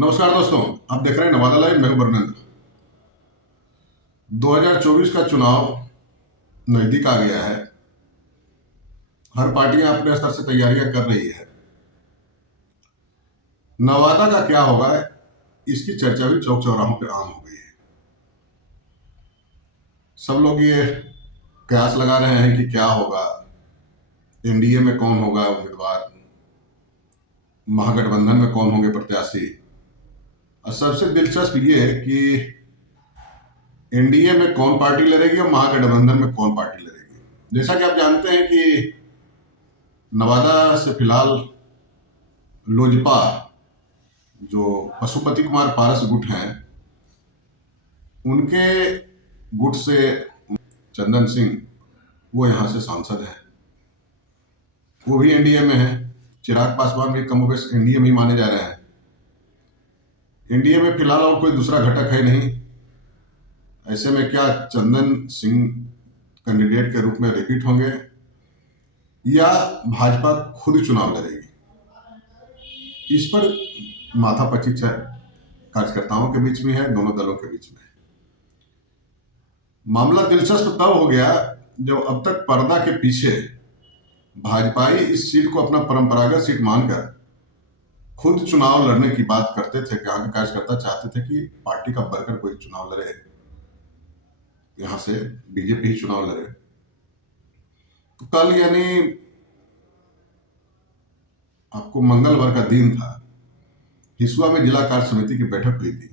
नमस्कार दोस्तों, आप देख रहे हैं नवादा लाइव। मैं हूं बरनंद। 2024 का चुनाव नजदीक आ गया है। हर पार्टियां अपने स्तर से तैयारियां कर रही है। नवादा का क्या होगा, इसकी चर्चा भी चौक चौराहों पे आम हो गई है। सब लोग ये कयास लगा रहे हैं कि क्या होगा, एनडीए में कौन होगा उम्मीदवार, महागठबंधन में कौन होंगे प्रत्याशी। और सबसे दिलचस्प ये है कि एनडीए में कौन पार्टी लड़ेगी और महागठबंधन में कौन पार्टी लड़ेगी। जैसा कि आप जानते हैं कि नवादा से फिलहाल लोजपा, जो पशुपति कुमार पारस गुट हैं, उनके गुट से चंदन सिंह, वो यहाँ से सांसद हैं। वो भी एनडीए में है। चिराग पासवान भी कमोबेश एनडीए में ही माने जा रहे हैं। एनडीए में फिलहाल और कोई दूसरा घटक है नहीं। ऐसे में क्या चंदन सिंह कैंडिडेट के रूप में रिपीट होंगे या भाजपा खुद चुनाव लड़ेगी, इस पर माथापच्ची कार्यकर्ताओं के बीच में है, दोनों दलों के बीच में है। मामला दिलचस्प तब हो गया जब अब तक पर्दा के पीछे भाजपाई इस सीट को अपना परंपरागत सीट मानकर खुद चुनाव लड़ने की बात करते थे। यहाँ के कार्यकर्ता चाहते थे कि पार्टी का वर्कर कोई चुनाव लड़े, यहां से बीजेपी ही चुनाव लड़े। तो कल यानी आपको मंगलवार का दिन था, हिसुआ में जिला कार्य समिति की बैठक हुई थी।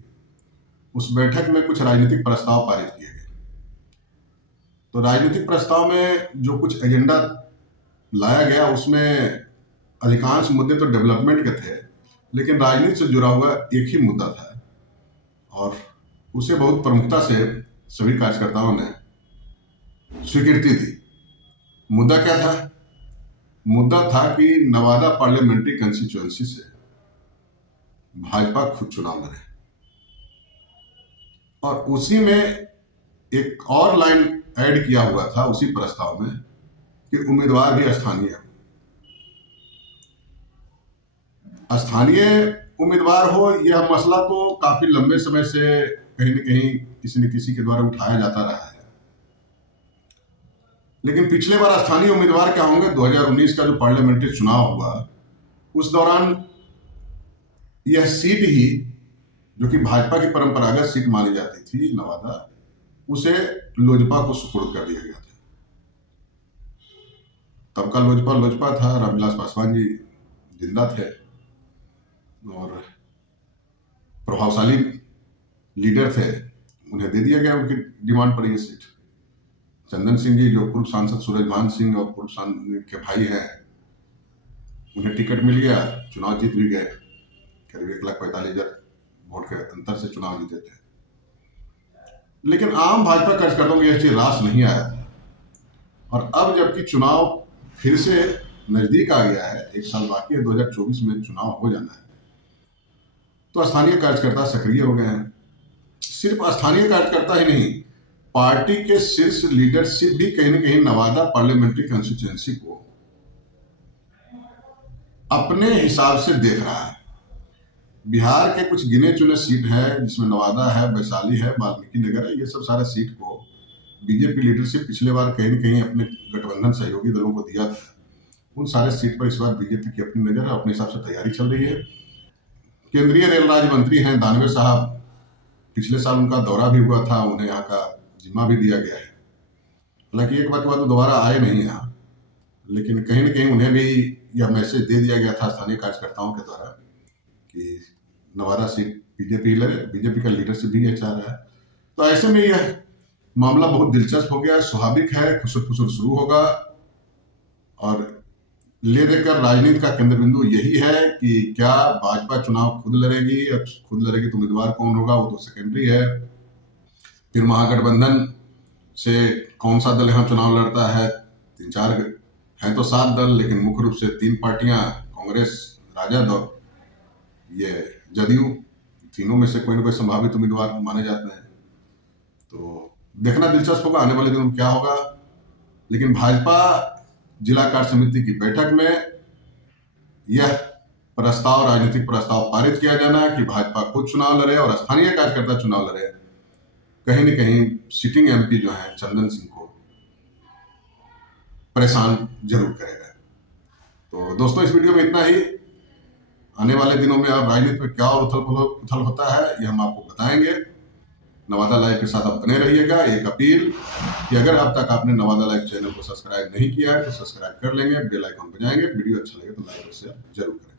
उस बैठक में कुछ राजनीतिक प्रस्ताव पारित किए गए। तो राजनीतिक प्रस्ताव में जो कुछ एजेंडा लाया गया, उसमें अधिकांश मुद्दे तो डेवलपमेंट के थे, लेकिन राजनीति से जुड़ा हुआ एक ही मुद्दा था और उसे बहुत प्रमुखता से सभी कार्यकर्ताओं ने स्वीकृति दी। मुद्दा क्या था? मुद्दा था कि नवादा पार्लियामेंट्री कंस्टिट्यूएंसी से भाजपा खुद चुनाव लड़े। और उसी में एक और लाइन ऐड किया हुआ था उसी प्रस्ताव में कि उम्मीदवार भी स्थानीय उम्मीदवार हो। यह मसला तो काफी लंबे समय से कहीं न कहीं किसी न किसी के द्वारा उठाया जाता रहा है, लेकिन पिछले बार स्थानीय उम्मीदवार क्या होंगे, 2019 का जो पार्लियामेंट्री चुनाव हुआ, उस दौरान यह सीट ही, जो कि भाजपा की परंपरागत सीट मानी जाती थी नवादा, उसे लोजपा को सुपुर्द कर दिया गया था। तब का लोजपा था, रामविलास पासवान जी जिंदा थे और प्रभावशाली लीडर थे। उन्हें दे दिया गया उनकी डिमांड पर यह सीट। चंदन सिंह जी, जो पूर्व सांसद सूरजभान सिंह और पूर्व के भाई हैं, उन्हें टिकट मिल गया, चुनाव जीत भी गए। करीब 1,45,000 वोट के अंतर से चुनाव जीते थे। लेकिन आम भाजपा कार्यकर्ताओं को यह चीज रास नहीं आया था। और अब जबकि चुनाव फिर से नजदीक आ गया है, एक साल बाकी है, 2024 में चुनाव हो जाना है, तो स्थानीय कार्यकर्ता सक्रिय हो गए हैं। सिर्फ स्थानीय कार्यकर्ता ही नहीं, पार्टी के शीर्ष लीडरशिप भी कहीं न कहीं नवादा पार्लियामेंट्री कंस्टिट्यूएंसी को अपने हिसाब से देख रहा है। बिहार के कुछ गिने चुने सीट है, जिसमें नवादा है, वैशाली है, वाल्मीकि नगर है। ये सब सारे सीट को बीजेपी लीडरशिप पिछले बार कहीं न कहीं अपने गठबंधन सहयोगी दलों को दिया था। उन सारे सीट पर इस बार बीजेपी की अपनी नजर है, अपने हिसाब से तैयारी चल रही है। केंद्रीय रेल राज्य मंत्री हैं दानवे साहब, पिछले साल उनका दौरा भी हुआ था, उन्हें यहाँ का जिम्मा भी दिया गया है। हालांकि एक बार के बाद वो दोबारा आए नहीं यहाँ, लेकिन कहीं न कहीं उन्हें भी यह मैसेज दे दिया गया था स्थानीय कार्यकर्ताओं के द्वारा कि नवादा सीट बीजेपी लड़े। बीजेपी का लीडरशिप भी यह चाह रहा है। तो ऐसे में यह मामला बहुत दिलचस्प हो गया। स्वाभाविक है, खुसर खुसर शुरू होगा और ले देकर राजनीति का केंद्र बिंदु यही है कि क्या भाजपा चुनाव खुद लड़ेगी। अब खुद लड़ेगी तो उम्मीदवार कौन होगा वो तो सेकेंडरी है। फिर महागठबंधन से कौन सा दल यहाँ चुनाव लड़ता है। 3-4 हैं तो 7 दल, लेकिन मुख्य रूप से 3 पार्टियां, कांग्रेस, राजद और ये जदयू, तीनों में से कोई ना कोई संभावित उम्मीदवार माने जाते हैं। तो देखना दिलचस्प होगा आने वाले दिनों में क्या होगा। लेकिन भाजपा जिला कार्य समिति की बैठक में यह प्रस्ताव, राजनीतिक प्रस्ताव पारित किया जाना है कि भाजपा खुद चुनाव लड़े और स्थानीय कार्यकर्ता चुनाव लड़े, कहीं न कहीं सिटिंग एमपी जो है चंदन सिंह को परेशान जरूर करेगा। तो दोस्तों, इस वीडियो में इतना ही। आने वाले दिनों में अब राजनीति में क्या उथल होता है ये हम आपको बताएंगे। नवादा लाइव के साथ आप बने रहिएगा। एक अपील कि अगर अब तक आपने नवादा लाइव चैनल को सब्सक्राइब नहीं किया है तो सब्सक्राइब कर लेंगे, बेल आइकन बजाएंगे। वीडियो अच्छा लगे तो लाइक और शेयर जरूर करें।